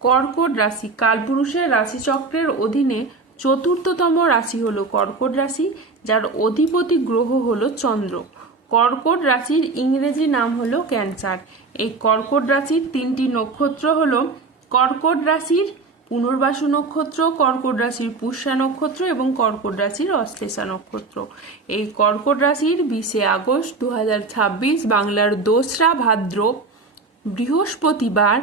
কর্কট রাশি কালপুরুষের রাশিচক্রের অধীনে চতুর্থতম রাশি হলো কর্কট রাশি, যার অধিপতি গ্রহ হলো চন্দ্র। কর্কট রাশির ইংরেজি নাম হলো ক্যান্সার। এই কর্কট রাশির তিনটি নক্ষত্র হলো কর্কট রাশির পুনর্বাসু নক্ষত্র, কর্কট রাশির পুষ্যা নক্ষত্র এবং কর্কট রাশির অশ্লেষা নক্ষত্র। এই কর্কট রাশির 20শে আগস্ট 2026 বাংলার 2রা ভাদ্র বৃহস্পতিবার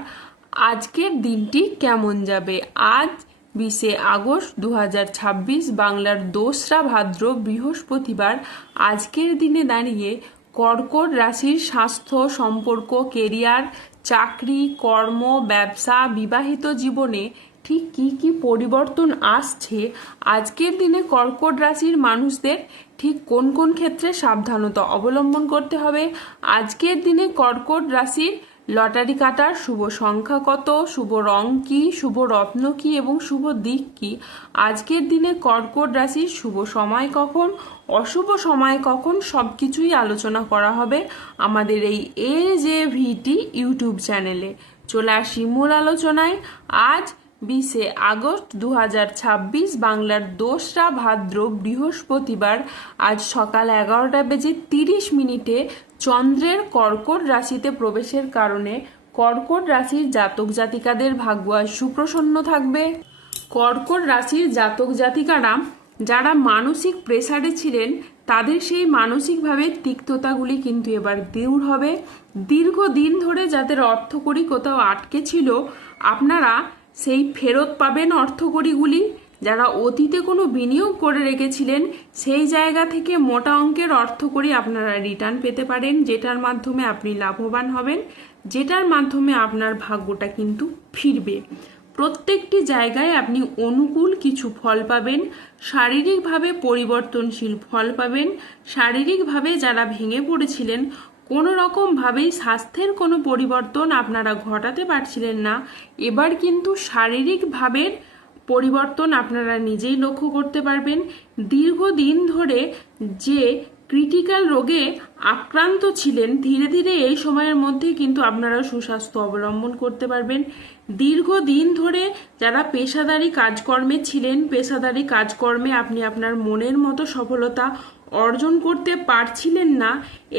আজকের দিনটি কেমন যাবে। আজ 20শে আগস্ট 2026 বাংলার 2রা ভাদ্র বৃহস্পতিবার আজকের দিনে দাঁড়িয়ে কর্কট রাশির স্বাস্থ্য, সম্পর্ক, কেরিয়ার, চাকরি, কর্ম, ব্যবসা, বিবাহিত জীবনে ঠিক কি কি পরিবর্তন আসছে, আজকের দিনে কর্কট রাশির মানুষদের ঠিক কোন কোন ক্ষেত্রে সাবধানতা অবলম্বন করতে হবে, আজকের দিনে কর্কট রাশির লটারি কাটার শুভ সংখ্যা কত, শুভ রং কি, শুভ রত্ন কি এবং শুভ দিক কি, আজকের দিনে কর্কট রাশির শুভ সময় কখন, অশুভ সময় কখন, সবকিছুই আলোচনা করা হবে আমাদের এই AJVT ইউটিউব চ্যানেলে। চলে আসি মূল আলোচনায়। আজ 20শে আগস্ট 2026 বাংলার 2রা ভাদ্র বৃহস্পতিবার আজ সকাল 11:30 চন্দ্রের কর্কট রাশিতে প্রবেশের কারণে কর্কট রাশির জাতক জাতিকাদের ভাগ্য আজ সুপ্রসন্ন থাকবে। কর্কট রাশির জাতক জাতিকারা যারা মানসিক প্রেসারে ছিলেন, তাদের সেই মানসিকভাবে তিক্ততাগুলি কিন্তু এবার দূর হবে। দীর্ঘদিন ধরে যাদের অর্থকড়ি কোথাও আটকে ছিল, আপনারা সেই ফেরত পাবেন অর্থকড়িগুলি। যারা অতীতে কোনো বিনিয়োগ করে রেখেছিলেন, সেই জায়গা থেকে মোটা অঙ্কের অর্থকড়ি আপনারা রিটার্ন পেতে পারেন, যেটার মাধ্যমে আপনি লাভবান হবেন, যেটার মাধ্যমে আপনার ভাগ্যটা কিন্তু ফিরবে। প্রত্যেকটি জায়গায় আপনি অনুকূল কিছু ফল পাবেন, শারীরিকভাবে পরিবর্তনশীল ফল পাবেন। শারীরিকভাবে যারা ভেঙে পড়েছিলেন, কোনো রকমভাবেই স্বাস্থ্যের কোনো পরিবর্তন আপনারা ঘটাতে পারছিলেন না, এবার কিন্তু শারীরিকভাবে পরিবর্তন আপনারা নিজেই লক্ষ্য করতে পারবেন। দীর্ঘদিন ধরে যে ক্রিটিক্যাল রোগে আক্রান্ত ছিলেন, ধীরে ধীরে এই সময়ের মধ্যে কিন্তু আপনারা সুস্বাস্থ্য অবলম্বন করতে পারবেন। দীর্ঘদিন ধরে যারা পেশাদারি কাজকর্মে ছিলেন, পেশাদারি কাজকর্মে আপনি আপনার মনের মতো সফলতা অর্জন করতে পারছিলেন না,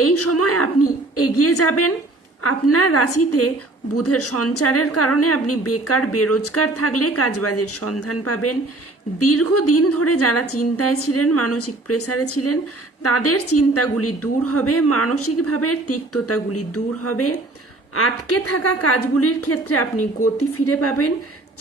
এই সময় আপনি এগিয়ে যাবেন। আপনার রাশিতে বুধের সঞ্চারের কারণে আপনি বেকার বেরোজগার থাকলে কাজবাজের সন্ধান পাবেন। দীর্ঘদিন ধরে যারা চিন্তায় ছিলেন, মানসিক প্রেসারে ছিলেন, তাদের চিন্তাগুলি দূর হবে, মানসিকভাবে তিক্ততাগুলি দূর হবে। আটকে থাকা কাজগুলির ক্ষেত্রে আপনি গতি ফিরে পাবেন।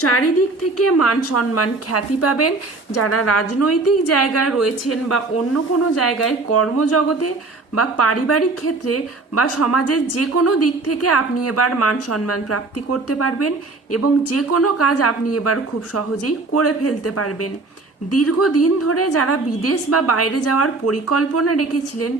চারিদিক থেকে মান সম্মান খ্যাতি পাবেন। যারা রাজনৈতিক জায়গায় রয়েছেন বা অন্য কোনো জায়গায় কর্মজগতে বা পারিবারিক ক্ষেত্রে বা সমাজের যে কোনো দিক থেকে আপনি এবার মান সম্মান প্রাপ্তি করতে পারবেন এবং যে কোনো কাজ আপনি এবার খুব সহজেই করে ফেলতে পারবেন। দীর্ঘদিন ধরে যারা বিদেশ বা বাইরে যাওয়ার পরিকল্পনা রেখেছিলেন,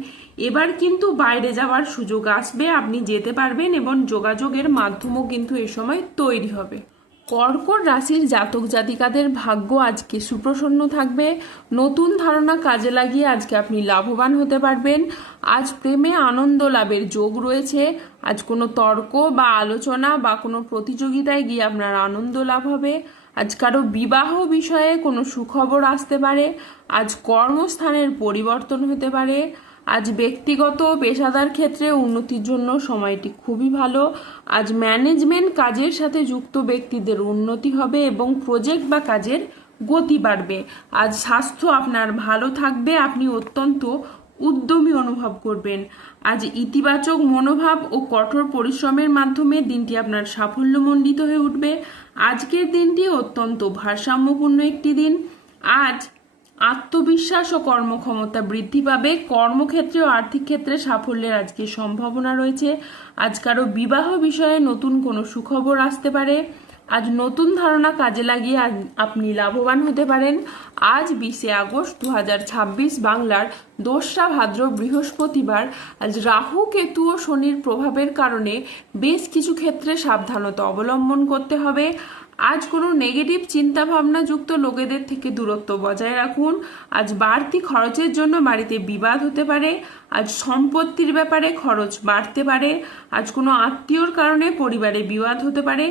এবার কিন্তু বাইরে যাওয়ার সুযোগ আসবে, আপনি যেতে পারবেন এবং যোগাযোগের মাধ্যমও কিন্তু এ সময় তৈরি হবে। কর্কট রাশির জাতক জাতিকাদের ভাগ্য আজকে সুপ্রসন্ন থাকবে। নতুন ধারণা কাজে লাগিয়ে আজকে আপনি লাভবান হতে পারবেন। আজ প্রেমে আনন্দ লাভের যোগ রয়েছে। আজ কোনো তর্ক বা আলোচনা বা কোনো প্রতিযোগিতায় গিয়ে আপনার আনন্দ লাভ হবে। আজ কারো বিবাহ বিষয়ে কোনো সুখবর আসতে পারে। আজ কর্মস্থানের পরিবর্তন হতে পারে। আজ ব্যক্তিগত পেশাদার ক্ষেত্রে উন্নতির জন্য সময়টি খুবই ভালো। আজ ম্যানেজমেন্ট কাজের সাথে যুক্ত ব্যক্তিদের উন্নতি হবে এবং প্রজেক্ট বা কাজের গতি বাড়বে। আজ স্বাস্থ্য আপনার ভালো থাকবে, আপনি অত্যন্ত উদ্যমী অনুভব করবেন। আজ ইতিবাচক মনোভাব ও কঠোর পরিশ্রমের মাধ্যমে দিনটি আপনার সাফল্যমণ্ডিত হয়ে উঠবে। আজকের দিনটি অত্যন্ত ভারসাম্যপূর্ণ একটি দিন। আজ আত্মবিশ্বাস ও কর্মক্ষমতা বৃদ্ধি পাবে। কর্মক্ষেত্রে ও আর্থিক ক্ষেত্রে সাফল্যের আজকে সম্ভাবনা রয়েছে। আজ কারো বিবাহ বিষয়ে নতুন কোনো সুখবর আসতে পারে। আজ নতুন ধারণা কাজে লাগিয়ে আপনি লাভবান হতে পারেন। আজ 20শে আগস্ট 2026 বাংলার 2রা ভাদ্র বৃহস্পতিবার আজ রাহু, কেতু ও শনির প্রভাবের কারণে বেশ কিছু ক্ষেত্রে সাবধানতা অবলম্বন করতে হবে। আজ কোনো নেগেটিভ চিন্তা ভাবনা যুক্ত লোকেদের থেকে দূরত্ব বজায় রাখুন। আজ বাড়তি খরচের জন্য বাড়িতে বিবাদ হতে পারে। আজ সম্পত্তির ব্যাপারে খরচ বাড়তে পারে। আজ কোনো আত্মীয়র কারণে পরিবারে বিবাদ হতে পারে।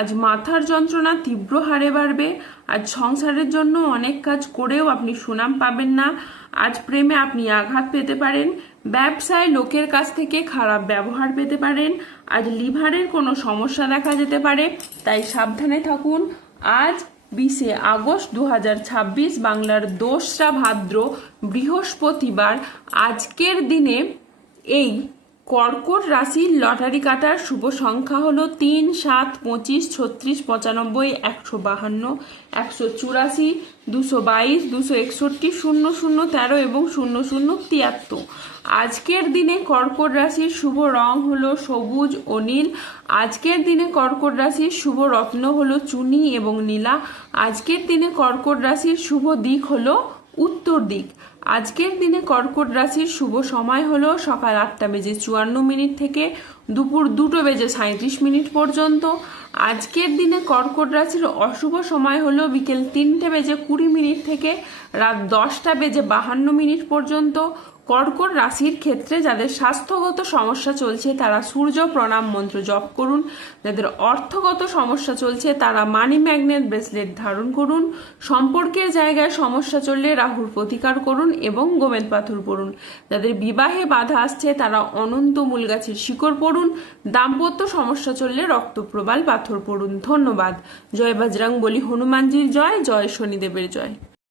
আজ মাথার যন্ত্রণা তীব্র হারে বাড়বে। আজ সংসারের জন্য অনেক কাজ করেও আপনি সুনাম পাবেন না। আজ প্রেমে আপনি আঘাত পেতে পারেন। ব্যবসায় লোকের কাছ থেকে খারাপ ব্যবহার পেতে পারেন। আজ লিভারের কোনো সমস্যা দেখা যেতে পারে, তাই সাবধানে থাকুন। আজ 20শে আগস্ট 2026 বাংলার 2রা ভাদ্র বৃহস্পতিবার। আজকের দিনে এই কর্কট রাশির লটারি কাটার শুভ সংখ্যা হলো 3, 7, 25, 36, 95, 152, 184, 222, 261, 00, 13 এবং 00, 73। আজকের দিনে কর্কট রাশির শুভ রং হলো সবুজ ও নীল। আজকের দিনে কর্কট রাশির শুভ রত্ন হলো চুনি এবং নীলা। আজকের দিনে কর্কট রাশির শুভ দিক হলো উত্তর দিক। আজকের দিনে কর্কট রাশির শুভ সময় হলো সকাল 8:54 থেকে দুপুর 2:37 পর্যন্ত। আজকের দিনে কর্কট রাশির অশুভ সময় হলো বিকেল 3:20 থেকে রাত 10:52 পর্যন্ত। কর্কট রাশির ক্ষেত্রে যাদের স্বাস্থ্যগত সমস্যা চলছে তারা সূর্য প্রণাম মন্ত্র জপ করুন। যাদের অর্থগত সমস্যা চলছে তারা মানি ম্যাগনেট ব্রেসলেট ধারণ করুন। সম্পর্কের জায়গায় সমস্যা চললে রাহুর প্রতিকার করুন এবং গোমেদ পাথর পড়ুন। যাদের বিবাহে বাধা আসছে তারা অনন্ত মূল গাছের শিকড় পড়ুন। দাম্পত্য সমস্যা চললে রক্তপ্রবাল পাথর পড়ুন। ধন্যবাদ। জয় বজরং বলি, হনুমানজির জয়, জয় শনিদেবের জয়।